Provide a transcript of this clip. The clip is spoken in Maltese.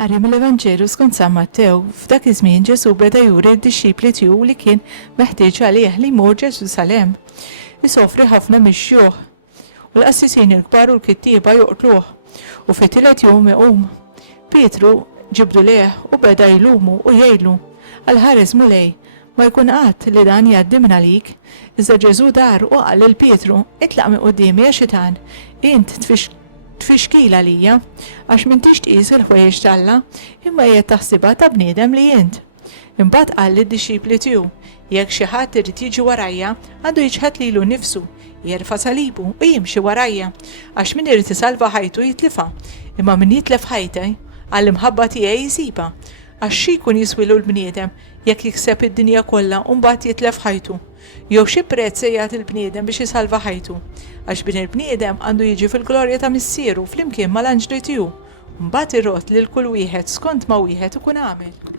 Qari mill-Evanġelu skont San Mattew, f'dak iż-żmien Ġesu beda juri d-dixxipli tiegħu li kien meħtieġ għalih li jmur Ġerusalemm. Isofri ħafna mix-xjuħ. U l-qassisin il-kbar u l-kittieba joqtluh. U fit-tielet jum iqum. Pietru ġibdu leħ u beda jlumu u jgħidlu għal-ħares mulej ma jkun qatt li dan jgħaddi minn għalik. Iżda Ġesu dar u qal lil Pietru itlaq minn qudiemi ya xitan, int tfixkila lija, għax m'intix tqis il-ħwejjeġ talla, imma hija taħsibha ta' bniedem li int. Imbagħad qal lid-dixxipli tiegħu, jekk xi ħadd irid jiġi warajja, għandu jiġħad lilu nnifsu, jerfa' salibu u jimxi warajja, għax min irid isalva ħajtu jitlifha, imma min jitlef ħajta għall-imħabba tiegħi jsiba, għax xi jkun jiswilu l-bniedem jekk jikseb id-dinja kollha u mbagħad jitlef ħajtu. Jew xi prezz se jagħti l-bniedem biex isalva ħajtu, għax bin il-bniedem għandu jiġi fil-glorja ta' missieru flimkien mal-anġli tiegħu, mbagħad irrot lil kull wieħed skont ma wieħed ikun għamel.